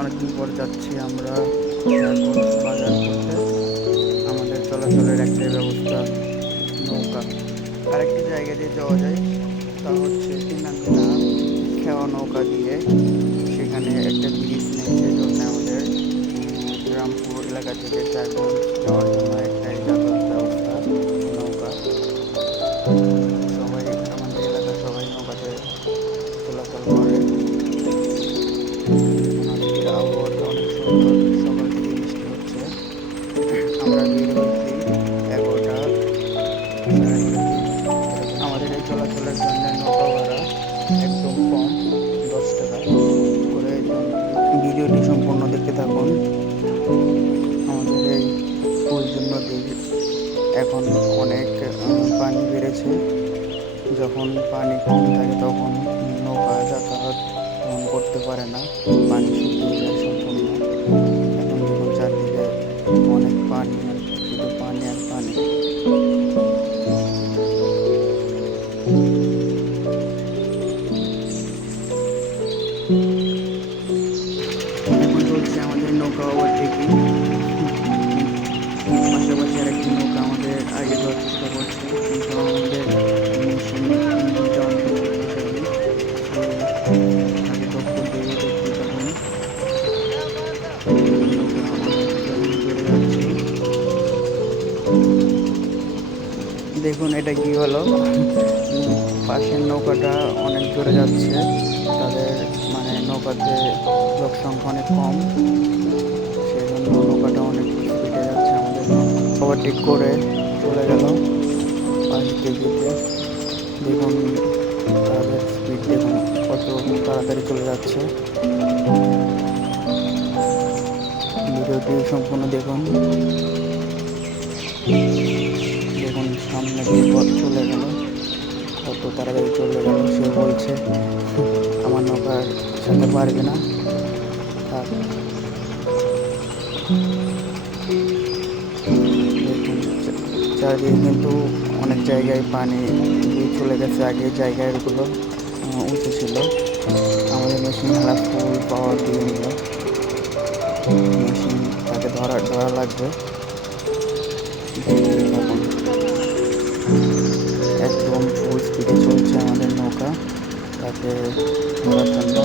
অনেকদিন পর যাচ্ছি আমরা বাজার করতে। আমাদের চলাচলের একটাই ব্যবস্থা, নৌকা। আরেকটি জায়গা দিয়ে যাওয়া যায়, তা হচ্ছে তিনামিনা খেওয়া নৌকা দিয়ে। সেখানে একটা ব্রিজ নেই সেই জন্য আমাদের রামপুর এলাকা থেকে চারগঞ্জ যাওয়ার জন্য আমরা বের হয়েছি এগারোটা আমাদের এই চলাচলের জন্য নৌকা ভাড়া একদম কম, দশ টাকা করে ভিডিওটি সম্পূর্ণ দেখতে থাকুন। আমাদের এই প্রয়োজন নদীর এখন অনেক পানি বেড়েছে। যখন পানি কম থাকে তখন নৌকা যাতায়াত করতে পারে না। পানি শুকিয়ে যায়। চলছে আমাদের নৌকা ওভারটেকিং পাশাপাশি আরেকটি আগে যাওয়ার করছে। কিন্তু দেখুন এটা কি হলো। পাশের নৌকাটা অনেক জোরে যাচ্ছে। তাদের মানে নৌকাতে লোক সংখ্যা অনেক কম। সেই জন্য নৌকাটা অনেক স্পিডে যাচ্ছে আমাদের। ওভারটেক করে চলে গেল পাশ দিকে। দেখুন তাদের স্পিড দেখুন কত তাড়াতাড়ি চলে যাচ্ছে। ভিডিওটি সম্পূর্ণ দেখুন। সামনে পথ চলে গেল। কত তাড়াতাড়ি চলে গেল, সে বলছে, আমার নৌকার সাথে পারবে না। দেখুন চারিদিকে কিন্তু অনেক জায়গায় পানি দিয়ে চলে গেছে, আগে জায়গাগুলো উঁচু ছিল। আমাদের মেশিন হালা ফুল পাওয়ার দিয়ে নিল। মেশিন তাকে ধরা ধরা লাগবে। নৌকা তাকে ধরার জন্য।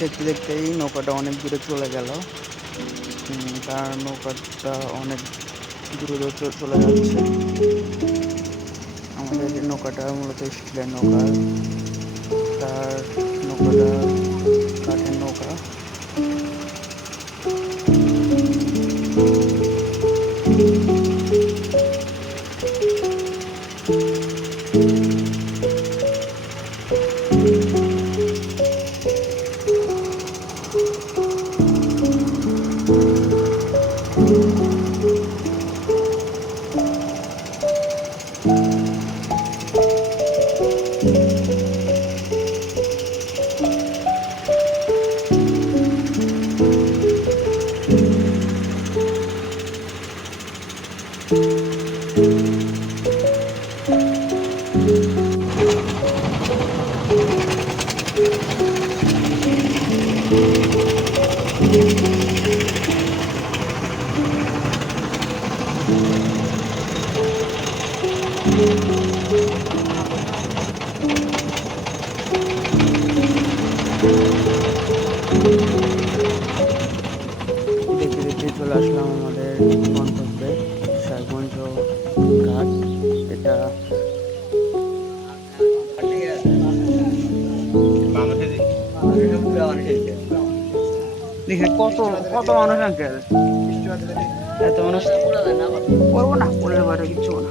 দেখতে দেখতেই নৌকাটা অনেক দূরে চলে গেল। তার নৌকাটা অনেক দ্রুত চ- চলে যাচ্ছে। আমাদের নৌকাটা মূলত স্টিলের নৌকা। তার নৌকাটা কাঠের নৌকা। দেখতে দেখতে চলে আসলাম আমাদের গন্তব্যে সারগঞ্জ ঘাট। এটা কত কত মানুষ আঙ্কেল এত মানুষ করব না পরের বারে কিচ্ছু না।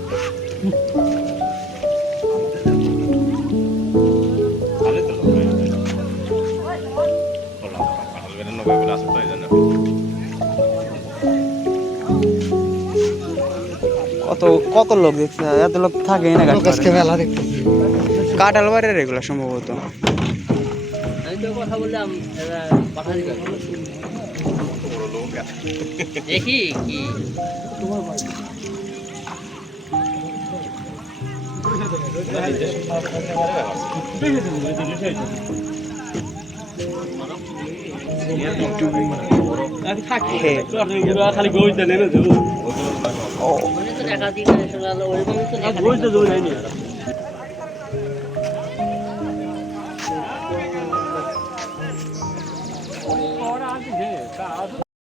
কত কত লোক দেখছে? এত লোক থাকে না কাটাল বাড়ির এগুলো সম্ভবত। দেখি কি? হ্যাঁ খালি গইতে নেমে যাব মানে তো দেখা দিই